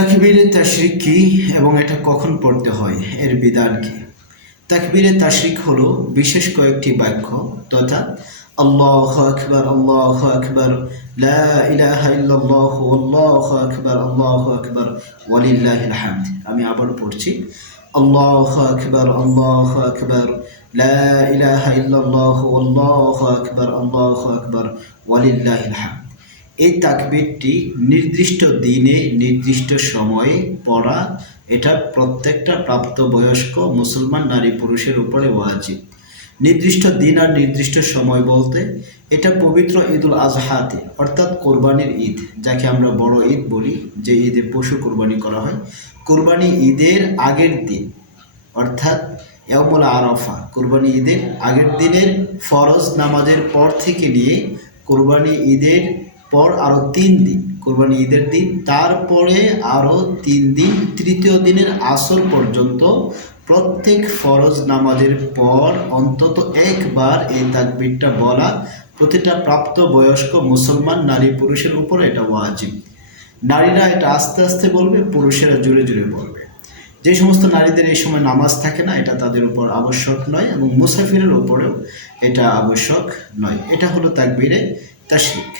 তাকবীরে তাশরিক কি এবং এটা কখন পড়তে হয়, এর বিধান কি? তাকবীরে তাশরিক হলো বিশেষ কয়েকটি বাক্য তথা আল্লাহু আকবার, আল্লাহু আকবার, লা ইলাহা ইল্লাল্লাহু, আল্লাহু আকবার, আল্লাহু আকবার, ওয়ালিল্লাহিল হামদ। আমি আবার পড়ছি, আল্লাহু আকবার, আল্লাহু আকবার, লা ইলাহা ইল্লাল্লাহু, আল্লাহু আকবার, আল্লাহু আকবার, ওয়ালিল্লাহিল হামদ। এই তাকবীরটি নির্দিষ্ট দিনে নির্দিষ্ট সময়ে পড়া, এটা প্রত্যেকটা প্রাপ্তবয়স্ক মুসলমান নারী পুরুষের উপরে ওয়াজিব। নির্দিষ্ট দিন আর নির্দিষ্ট সময় বলতে এটা পবিত্র ঈদুল আজহাতে অর্থাৎ কোরবানির ঈদ, যাকে আমরা বড় ঈদ বলি, যে ঈদে পশু কোরবানি করা হয়, কোরবানি ঈদের আগের দিন অর্থাৎ ইয়াউমুল আরাফা, কোরবানি ঈদের আগের দিনের ফরজ নামাজের পর থেকে নিয়ে কোরবানি ঈদের পর আরও 3 দিন, কোরবানি ঈদের দিন, তারপরে আরও 3 দিন, তৃতীয় দিনের আসর পর্যন্ত প্রত্যেক ফরজ নামাজের পর অন্তত একবার এই তাকবীরটা বলা প্রতিটা প্রাপ্তবয়স্ক মুসলমান নারী পুরুষের উপর এটা ওয়াজিব। নারীরা এটা আস্তে আস্তে বলবে, পুরুষেরা জোরে জোরে বলবে। যে সমস্ত নারীদের এই সময় নামাজ থাকে না, এটা তাদের উপর আবশ্যক নয়, এবং মুসাফিরের উপরেও এটা আবশ্যক নয়। এটা হলো তাকবীরে তাশরিক।